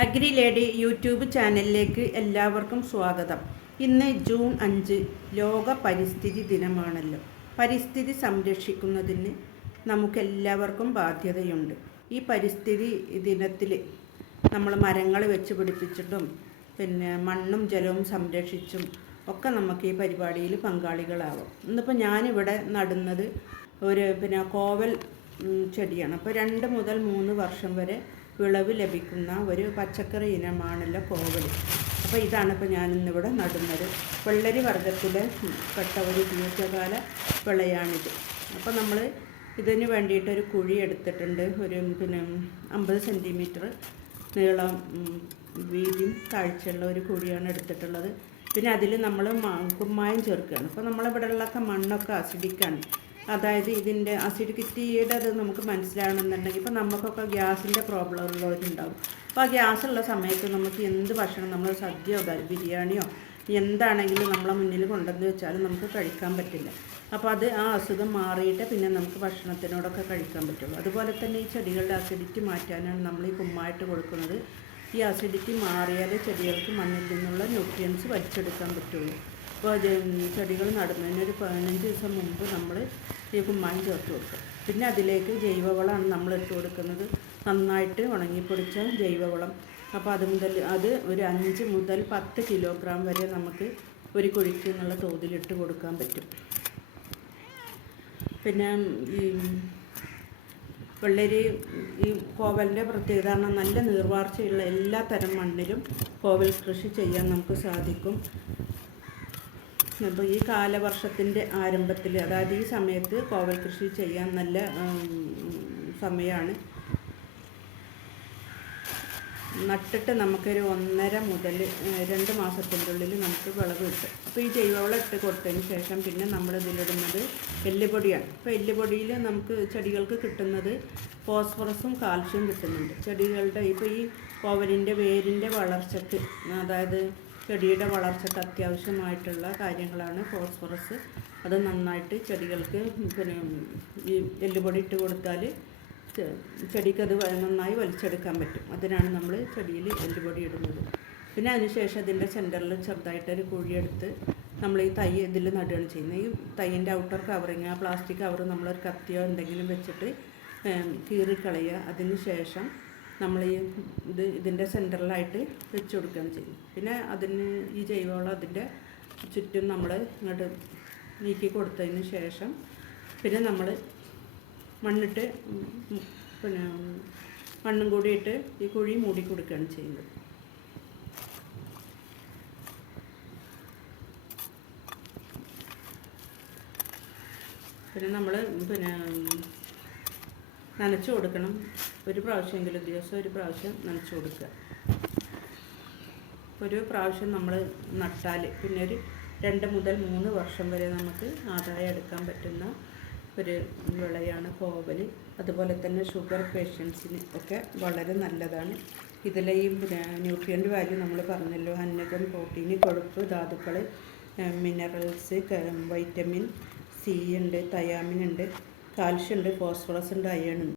Agri lady YouTube ചാനലിലേക്ക് എല്ലാവർക്കും സ്വാഗതം. ഇന്ന് ജൂൺ അഞ്ച് ലോക പരിസ്ഥിതി ദിനമാണല്ലോ. പരിസ്ഥിതി സംരക്ഷിക്കുന്നതിന് നമുക്കെല്ലാവർക്കും ബാധ്യതയുണ്ട്. ഈ പരിസ്ഥിതി ദിനത്തിൽ നമ്മൾ മരങ്ങൾ വെച്ച് പിടിപ്പിച്ചിട്ടും പിന്നെ മണ്ണും ജലവും സംരക്ഷിച്ചും ഒക്കെ നമുക്ക് ഈ പരിപാടിയിൽ പങ്കാളികളാവും. ഇന്നിപ്പോൾ ഞാനിവിടെ നടുന്നത് ഒരു പിന്നെ കോവൽ ചെടിയാണ്. അപ്പോൾ രണ്ട് മുതൽ മൂന്ന് വർഷം വരെ വിളവ് ലഭിക്കുന്ന ഒരു പച്ചക്കറി ഇനമാണല്ലോ കോവൽ അപ്പോൾ ഇതാണ് ഇപ്പോൾ ഞാൻ ഇന്നിവിടെ നടുന്നത്. വെള്ളരി വർഗത്തിൽ പെട്ട ഒരു ദീർഘകാല വിളയാണിത്. അപ്പോൾ നമ്മൾ ഇതിന് വേണ്ടിയിട്ട് ഒരു കുഴി എടുത്തിട്ടുണ്ട്. ഒരു പിന്നെ അമ്പത് സെന്റിമീറ്റർ നീളം വീതിയും താഴ്ചയുള്ള ഒരു കുഴിയാണ് എടുത്തിട്ടുള്ളത്. പിന്നെ അതിൽ നമ്മൾ കുമ്മായം ചേർക്കുകയാണ്. അപ്പോൾ നമ്മളിവിടെ ഉള്ള മണ്ണൊക്കെ അസിഡിക്കാണ് അതായത് ഇതിന്റെ അസിഡിറ്റിയുടെ അത് നമുക്ക് മനസ്സിലാവണമെന്നുണ്ടെങ്കിൽ ഇപ്പോൾ നമുക്കൊക്കെ ഗ്യാസിന്റെ പ്രോബ്ലം ഉള്ളവരുണ്ടാവും. അപ്പോൾ ആ ഗ്യാസ് ഉള്ള സമയത്ത് നമുക്ക് എന്ത് ഭക്ഷണം നമ്മൾ സദ്യയോ ബിരിയാണിയോ എന്താണെങ്കിലും നമ്മളെ മുന്നിൽ കൊണ്ടുവന്ന് വെച്ചാലും നമുക്ക് കഴിക്കാൻ പറ്റില്ല. അപ്പോൾ അത് ആ അസുഖം മാറിയിട്ട് പിന്നെ നമുക്ക് ഭക്ഷണത്തിനോടൊക്കെ കഴിക്കാൻ പറ്റുള്ളൂ. അതുപോലെ തന്നെ ഈ ചെടികളുടെ അസിഡിറ്റി മാറ്റാനാണ് നമ്മൾ ഈ കുമ്മായിട്ട് കൊടുക്കുന്നത്. ഈ അസിഡിറ്റി മാറിയാലേ ചെടികൾക്ക് മണ്ണിൽ നിന്നുള്ള ന്യൂട്രിയൻസ് വലിച്ചെടുക്കാൻ പറ്റുള്ളൂ. അപ്പോൾ ചെടികൾ നടുന്നതിന് ഒരു പതിനഞ്ച് ദിവസം മുമ്പ് നമ്മൾ ഈ കുമ്മായം ചേർത്ത് കൊടുക്കും. പിന്നെ അതിലേക്ക് ജൈവവളമാണ് നമ്മൾ ഇട്ട് കൊടുക്കുന്നത്. നന്നായിട്ട് ഉണങ്ങിപ്പൊടിച്ച ജൈവവളം. അപ്പോൾ അത് മുതൽ അത് ഒരു അഞ്ച് മുതൽ പത്ത് കിലോഗ്രാം വരെ നമുക്ക് ഒരു കുഴിക്ക് എന്നുള്ള തോതിലിട്ട് കൊടുക്കാൻ പറ്റും. പിന്നെ ഈ വെള്ളരി ഈ കോവലിന്റെ പ്രത്യേകത നല്ല നീർവാർച്ചയുള്ള എല്ലാ തരം മണ്ണിലും കോവൽ കൃഷി ചെയ്യാൻ നമുക്ക് സാധിക്കും. അപ്പോൾ ഈ കാലവർഷത്തിന്റെ ആരംഭത്തിൽ അതായത് ഈ സമയത്ത് കോവൽ കൃഷി ചെയ്യാൻ നല്ല സമയമാണ്. നട്ടിട്ട് നമുക്കൊരു ഒന്നര മുതൽ രണ്ട് മാസത്തിന്റെ ഉള്ളിൽ നമുക്ക് വിളവ് കിട്ടും. അപ്പോൾ ഈ ജൈവവളം ഇട്ട് കൊടുത്തതിന് ശേഷം പിന്നെ നമ്മൾ ഇതിലിടുന്നത് എല്ലുപൊടിയാണ്. അപ്പോൾ എല്ലുപൊടിയിൽ നമുക്ക് ചെടികൾക്ക് കിട്ടുന്നത് ഫോസ്ഫറസും കാൽഷ്യം കിട്ടുന്നുണ്ട്. ചെടികളുടെ ഇപ്പോൾ ഈ കോവലിന്റെ വേരിന്റെ വളർച്ചയ്ക്ക് അതായത് ചെടിയുടെ വളർച്ചയ്ക്ക് അത്യാവശ്യമായിട്ടുള്ള കാര്യങ്ങളാണ് ഫോസ്ഫറസ്. അത് നന്നായിട്ട് ചെടികൾക്ക് പിന്നെ ഈ എല്ലുപൊടി ഇട്ട് കൊടുത്താൽ ചെടിക്കത് നന്നായി വലിച്ചെടുക്കാൻ പറ്റും. അതിനാണ് നമ്മൾ ചെടിയിൽ എല്ലുപൊടി ഇടുന്നത്. പിന്നെ അതിനുശേഷം അതിന്റെ സെന്ററിൽ ചെറുതായിട്ടൊരു കുഴിയെടുത്ത് നമ്മൾ ഈ തൈ ഇതിൽ നടുകയാണ് ചെയ്യുന്നത്. ഈ തൈയിന്റെ ഔട്ടർ കവറിങ് ആ പ്ലാസ്റ്റിക് കവർ നമ്മളൊരു കത്തിയോ എന്തെങ്കിലും വെച്ചിട്ട് കീറിക്കളയുക. അതിന് ശേഷം നമ്മൾ ഈ ഇത് ഇതിന്റെ സെന്ററിലായിട്ട് വെച്ച് കൊടുക്കുകയാണ് ചെയ്യുന്നത്. പിന്നെ അതിന് ഈ ജൈവവളം അതിന്റെ ചുറ്റും നമ്മൾ ഇങ്ങോട്ട് നീക്കി കൊടുത്തതിന് ശേഷം പിന്നെ നമ്മൾ മണ്ണിട്ട് പിന്നെ മണ്ണും കൂടിയിട്ട് ഈ കുഴി മൂടി കൊടുക്കുകയാണ് ചെയ്യുന്നത്. പിന്നെ നമ്മൾ പിന്നെ നനച്ചു കൊടുക്കണം. ഒരു പ്രാവശ്യമെങ്കിലും ദിവസം ഒരു പ്രാവശ്യം നനച്ചു കൊടുക്കുക. ഒരു പ്രാവശ്യം നമ്മൾ നട്ടാൽ പിന്നെ ഒരു രണ്ട് മുതൽ മൂന്ന് വർഷം വരെ നമുക്ക് ആദായം എടുക്കാൻ പറ്റുന്ന ഒരു വിളയാണ് കോവൽ അതുപോലെ തന്നെ ഷുഗർ പേഷ്യൻസിന് ഒക്കെ വളരെ നല്ലതാണ്. ഇതിലെ ഈ ന്യൂട്രിയന്റ് വാല്യൂ നമ്മൾ പറഞ്ഞല്ലോ അന്നജം പ്രോട്ടീൻ കൊഴുപ്പ് ധാതുക്കൾ മിനറൽസ് വൈറ്റമിൻ സി ഉണ്ട് തയാമിൻ ഉണ്ട്. കാൽഷ്യം ഉണ്ട് ഫോസ്ഫറസ് ഉണ്ട് അയൺ ഉണ്ട്.